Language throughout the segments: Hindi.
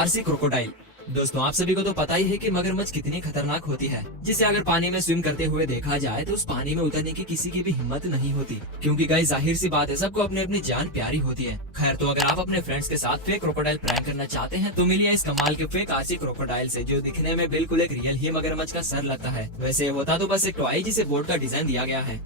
RC crocodile. दोस्तों आप सभी को तो पता ही है कि मगरमच्छ कितनी खतरनाक होती है, जिसे अगर पानी में स्विम करते हुए देखा जाए तो उस पानी में उतरने की किसी की भी हिम्मत नहीं होती, क्योंकि गाइस जाहिर सी बात है सबको अपनी अपनी जान प्यारी होती है। खैर तो अगर आप अपने फ्रेंड्स के साथ फेक क्रोकोडाइल प्रैंक करना चाहते हैं तो मिलिए इस कमाल के फेक आरसी क्रोकोडाइल से, जो दिखने में बिल्कुल एक रियल ही मगरमच्छ का सर लगता है। वैसे होता तो बस एक टॉय जिसे बोर्ड का डिजाइन दिया गया है,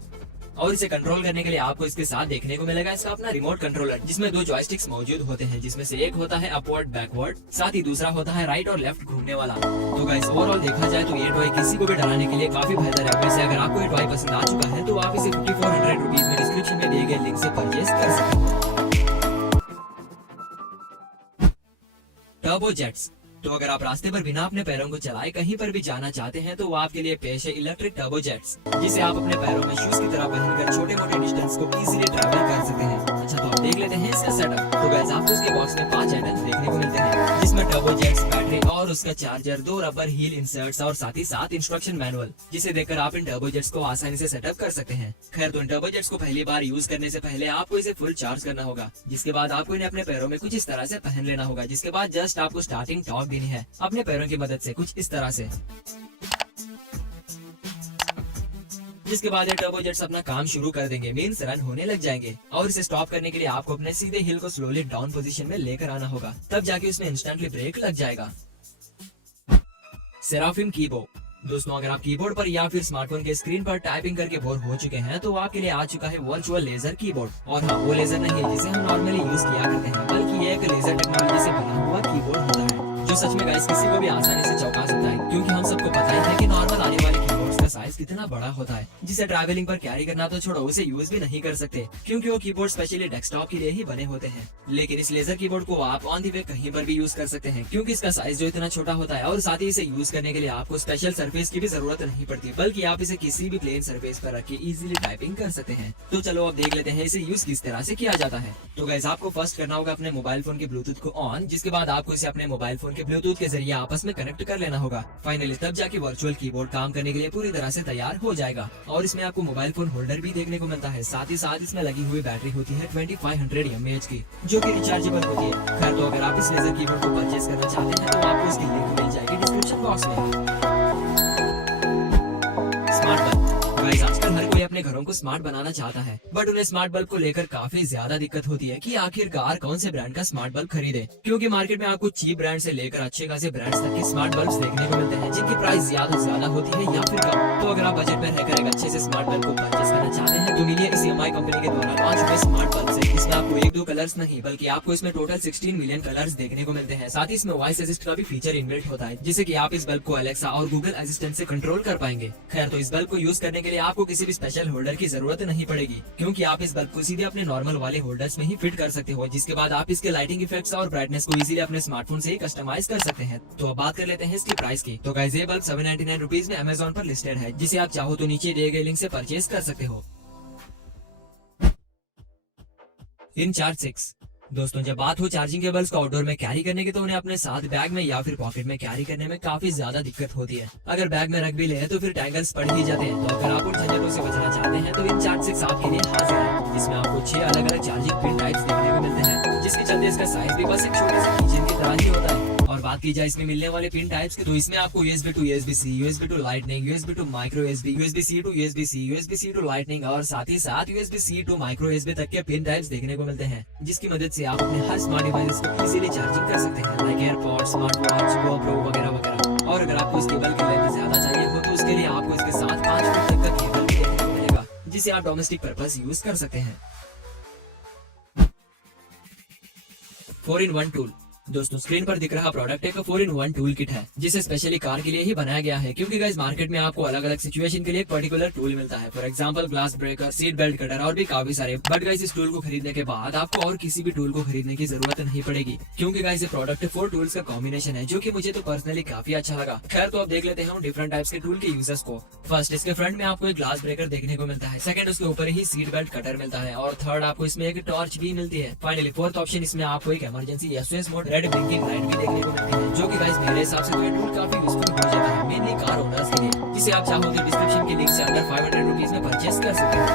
और इसे कंट्रोल करने के लिए आपको इसके साथ देखने को मिलेगा इसका अपना रिमोट कंट्रोलर, जिसमें 2 जॉयस्टिक्स मौजूद होते हैं, जिसमें से एक होता है अपवर्ड बैकवर्ड, साथ ही दूसरा होता है राइट और लेफ्ट घूमने वाला। तो गाइस ओवरऑल देखा जाए तो ये टॉय किसी को भी डराने के लिए काफी बेहतर है। वैसे अगर आपको ये टॉय पसंद आ चुका है तो आप इसे 5400 रुपीज में डिस्क्रिप्शन में दिए गए लिंक से परचेज कर सकते हैं। Turbo jets. तो अगर आप रास्ते पर बिना अपने पैरों को चलाए कहीं पर भी जाना चाहते हैं तो वो आपके लिए पेश है इलेक्ट्रिक टर्बो जेट्स, जिसे आप अपने पैरों में शूज की तरह पहनकर छोटे मोटे डिस्टेंस को इजीली ट्रैवल कर सकते हैं। अच्छा तो आप देख लेते हैं इसका सेटअप। तो गाइस आपको इसके बॉक्स में 5 आइटम्स देखने को मिलते हैं, जिसमें टर्बो जेट्स, बैटरी और उसका चार्जर, 2 रबर हील इंसर्ट्स और साथ ही साथ इंस्ट्रक्शन मैनुअल, जिसे देखकर आप इन टर्बो जेट्स को आसानी से सेटअप कर सकते हैं। खैर तो इन टर्बो जेट्स को पहली बार यूज करने से पहले आपको इसे फुल चार्ज करना होगा, जिसके बाद आपको इन्हें अपने पैरों में कुछ इस तरह से पहन लेना होगा, जिसके बाद जस्ट आपको स्टार्टिंग टॉर्क देनी है अपने पैरों की मदद से कुछ इस तरह से, जिसके बाद ये टर्बो जेट्स अपना काम शुरू कर देंगे, मींस रन होने लग जाएंगे। और इसे स्टॉप करने के लिए आपको अपने सीधे हील को स्लोली डाउन पोजीशन में लेकर आना होगा, तब जाके उसमें इंस्टेंटली ब्रेक लग जाएगा। Seraphim keyboard. दोस्तों अगर आप कीबोर्ड पर या फिर स्मार्टफोन के स्क्रीन पर टाइपिंग करके बोर हो चुके हैं तो आपके लिए आ चुका है वर्चुअल लेजर कीबोर्ड। और हाँ, वो लेजर नहीं है जिसे हम नॉर्मली यूज किया करते हैं, बल्कि ये एक लेजर टेक्नोलॉजी से बना हुआ कीबोर्ड होता है, जो सच में गाइस किसी को भी आसानी से चौंका सकता है, क्योंकि हम सबको पता ही है कि नॉर्मल आने वाले कीबोर्ड्स का साइज कितना बड़ा होता है, जिसे ट्रैवलिंग पर कैरी करना तो छोड़ो, उसे यूज भी नहीं कर सकते, क्योंकि वो कीबोर्ड स्पेशली डेस्कटॉप के लिए ही बने होते हैं। लेकिन इस लेजर कीबोर्ड को आप ऑन दी वे कहीं पर भी यूज कर सकते हैं, क्योंकि इसका साइज जो इतना छोटा होता है, और साथ ही इसे यूज करने के लिए आपको स्पेशल सरफेस की भी जरूरत नहीं पड़ती, बल्कि आप इसे किसी भी प्लेन सरफेस पर रख के इजीली टाइपिंग कर सकते हैं। तो चलो अब देख लेते हैं इसे यूज किस तरह से किया जाता है। तो गाइस आपको फर्स्ट करना होगा अपने मोबाइल फोन के ब्लूटूथ को ऑन, जिसके बाद आपको इसे अपने मोबाइल फोन के ब्लूटूथ के जरिए आपस में कनेक्ट कर लेना होगा। फाइनली तब जाके वर्चुअल कीबोर्ड काम करने के लिए पूरी तरह से तैयार हो जाएगा। और इसमें आपको मोबाइल फोन होल्डर भी देखने को मिलता है, साथ ही साथ इसमें लगी हुई बैटरी होती है 2500 mAh की, जो कि रिचार्जेबल होती है। खैर तो अगर आप इस लेजर कीबोर्ड को परचेज करना चाहते हैं तो आपको इसकी लिंक मिल जाएगी डिस्क्रिप्शन बॉक्स में। Smart bulb. गाइस आजकल हर कोई अपने घरों को स्मार्ट बनाना चाहता है, बट उन्हें स्मार्ट बल्ब को लेकर काफी ज्यादा दिक्कत होती है कि आखिरकार कौन से ब्रांड का स्मार्ट बल्ब खरीदे, क्योंकि मार्केट में आपको चीप ब्रांड से लेकर अच्छे खासे ब्रांड्स तक के स्मार्ट बल्ब्स देखने को मिलते हैं, जिनकी प्राइस ज्यादा होती है या फिर कम। तो अगर आप बजट में रहकर एक अच्छे से स्मार्ट बल्ब को परचेज करना चाहते हैं तो मिलिए इस EMI कंपनी के द्वारा लॉन्च हुए स्मार्ट बल्ब से। इसमें आपको 1-2 कलर्स नहीं बल्कि आपको इसमें टोटल 16 मिलियन कलर्स देखने को मिलते हैं। साथ ही इसमें वॉइस असिस्ट का भी फीचर इनबिल्ट होता है, जिससे कि आप इस बल्ब को अलेक्सा और गूगल असिस्टेंट से कंट्रोल कर पाएंगे। खैर तो इस बल्ब को यूज करने के लिए आपको किसी भी स्पेशल होल्डर की जरूरत नहीं पड़ेगी, क्योंकि आप इस बल्ब को सीधे अपने नॉर्मल वाले होल्डर्स में ही फिट कर सकते हो, जिसके बाद आप इसके लाइटिंग इफेक्ट्स और ब्राइटनेस को इजीली अपने स्मार्टफोन से ही कस्टमाइज कर सकते हैं। तो अब बात कर लेते हैं इसकी प्राइस की। तो गाइस ये बल्ब 799 रुपीज में अमेजोन पर लिस्टेड है, जिसे आप चाहो तो नीचे दिए गए लिंक से परचेज कर सकते हो। InCharge 6। दोस्तों जब बात हो चार्जिंग केबल्स को आउटडोर में कैरी करने की तो उन्हें अपने साथ बैग में या फिर पॉकेट में कैरी करने में काफी ज्यादा दिक्कत होती है। अगर बैग में रख भी ले तो फिर टैंगल्स पड़ ही जाते हैं। तो अगर आप उन झंझटों से बचना चाहते हैं तो InCharge 6 आपके लिए हाजिर है, जिसमें आपको 6 अलग अलग चार्जिंग पिन टाइप्स देखने को मिलते हैं, जिसके चलते इसका साइज भी बस एक छोटे से कीचेन की तरह ही होता है। और बात की जाए इसमें मिलने वाले पिन टाइप्स की, तो इसमें आपको USB to USB-C, USB to Lightning, USB to Micro USB, USB-C to USB-C, USB-C to Lightning और साथ ही साथ USB-C to Micro USB तक के पिन टाइप्स देखने को मिलते हैं, जिसकी मदद से आप अपने हर स्मार्ट डिवाइस को इजीली चार्जिंग कर सकते हैं, like AirPods, smart watch, GoPro वगैरह वगैरह। और अगर आपको इस केबल की लेंथ ज्यादा चाहिए हो तो उसके लिए आपको इसके साथ 5 फीट तक का केबल भी देखने को मिलेगा, जिसे आप डोमेस्टिक पर्पस यूज कर सकते हैं। 4-in-1 tool. दोस्तों स्क्रीन पर दिख रहा प्रोडक्ट एक 4-in-1 टूल किट है, जिसे स्पेशली कार के लिए ही बनाया गया है, क्योंकि गाइस मार्केट में आपको अलग अलग सिचुएशन के लिए एक पर्टिकुलर टूल मिलता है। For example glass breaker, seat belt cutter और भी काफी सारे। बट गाइस इस टूल को खरीदने के बाद आपको और किसी भी टूल को खरीदने की जरूरत नहीं पड़ेगी, क्योंकि गाइस ये प्रोडक्ट 4 टूल्स का कॉम्बिनेशन है, जो की मुझे तो पर्सनली काफी अच्छा लगा। खैर तो अब देख लेते हैं डिफरेंट टाइप्स के टूल के यूजर्स को। फर्स्ट इसके फ्रंट में आपको एक ग्लास ब्रेकर देखने को मिलता है, सेकंड उसके ऊपर ही सीट बेल्ट कटर मिलता है, और थर्ड आपको इसमें एक टॉर्च भी मिलती है। फाइनली फोर्थ ऑप्शन इसमें आपको एक emergency SOS mode red blinking light देखने को मिलती है, जो कि गाइस मेरे हिसाब से तो ये टूल काफी यूजफुल हो जाता है, मेनली कार ओनर्स के लिए, जिसे आप चाहो तो डिस्क्रिप्शन के लिंक से अंडर 500 रुपीज में परचेस कर सकते हैं।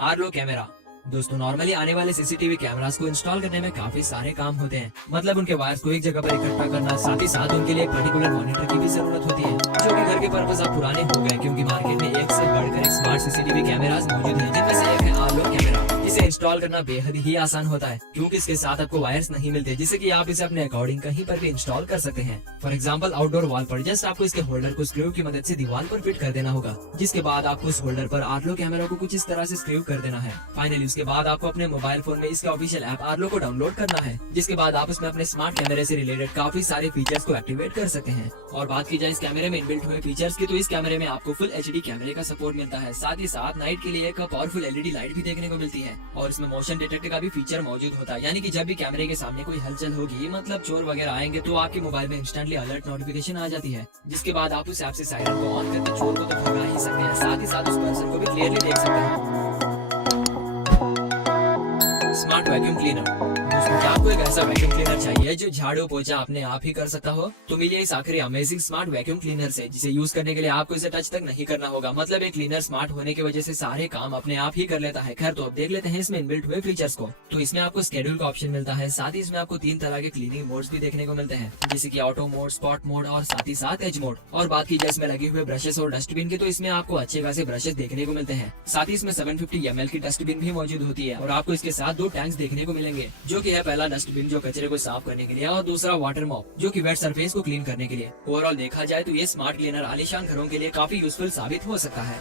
Arlo camera. दोस्तों नॉर्मली आने वाले सीसीटीवी कैमरास को इंस्टॉल करने में काफी सारे काम होते हैं। मतलब उनके वायर्स को एक जगह पर इकट्ठा करना, साथ ही साथ उनके लिए एक पर्टिकुलर मॉनिटर की भी जरूरत होती है, जो कि घर के पर्पस अब पुराने हो गए, क्योंकि मार्केट में एक से बढ़कर एक स्मार्ट सीसीटीवी कैमरास मौजूद है, जिनमें से एक है आर्लो कैमरा। इसे इंस्टॉल करना बेहद ही आसान होता है, क्योंकि इसके साथ आपको वायर्स नहीं मिलते, जिससे कि आप इसे अपने अकॉर्डिंग कहीं पर भी इंस्टॉल कर सकते हैं। फॉर एग्जांपल आउटडोर वॉल पर जस्ट आपको इसके होल्डर को स्क्रू की मदद से दीवार पर फिट कर देना होगा, जिसके बाद आपको उस होल्डर पर आर्लो कैमरा को कुछ इस तरह से स्क्रू कर देना है। फाइनली उसके बाद आपको अपने मोबाइल फोन में इसका ऑफिशियल ऐप आर्लो को डाउनलोड करना है, जिसके बाद आप उसमें अपने स्मार्ट कैमरे से रिलेटेड काफी सारे फीचर्स को एक्टिवेट कर सकते हैं। और बात की जाए इस कैमरे में इनबिल्ट हुए फीचर्स की, तो इस कैमरे में आपको फुल एचडी कैमरे का सपोर्ट मिलता है, साथ ही साथ नाइट के लिए एक पावरफुल एलईडी लाइट भी देखने को मिलती है, और इसमें मोशन डिटेक्ट का भी फीचर मौजूद होता है, यानी कि जब भी कैमरे के सामने कोई हलचल होगी, मतलब चोर वगैरह आएंगे, तो आपके मोबाइल में इंस्टेंटली अलर्ट नोटिफिकेशन आ जाती है, जिसके बाद आप उस ऐप से सायरन को ऑन करके चोर को तो भगा ही सकते हैं, साथ ही साथ उस पर्सन को भी क्लियरली देख सकते हैं। Smart vacuum cleaner. दोस्तों क्या आपको एक ऐसा वैक्यूम क्लीनर चाहिए जो झाड़ू पोछा अपने आप ही कर सकता हो? तो मिलिए इस आखिरी अमेजिंग स्मार्ट वैक्यूम क्लीनर से, जिसे यूज करने के लिए आपको इसे टच तक नहीं करना होगा। मतलब एक क्लीनर स्मार्ट होने की वजह से सारे काम अपने आप ही कर लेता है। खैर तो अब देख लेते हैं इसमें इनबिल्ट हुए फीचर्स को। तो इसमें आपको शेड्यूल का ऑप्शन मिलता है, साथ ही इसमें आपको 3 तरह के क्लीनिंग मोड्स भी देखने को मिलते हैं, जैसे कि ऑटो मोड, स्पॉट मोड और साथ ही साथ एज मोड। और बात की जाए इसमें लगे हुए ब्रशेस और डस्टबिन की, तो इसमें आपको अच्छे खासे ब्रशेस देखने को मिलते हैं, साथ ही इसमें 750 ml की डस्टबिन भी मौजूद होती है, और आपको इसके साथ 2 टैंक्स देखने को मिलेंगे, जो कि है पहला डस्टबिन जो कचरे को साफ करने के लिए, और दूसरा वाटर मॉप जो कि वेट सरफेस को क्लीन करने के लिए। ओवरऑल देखा जाए तो ये स्मार्ट क्लीनर आलीशान घरों के लिए काफी यूजफुल साबित हो सकता है।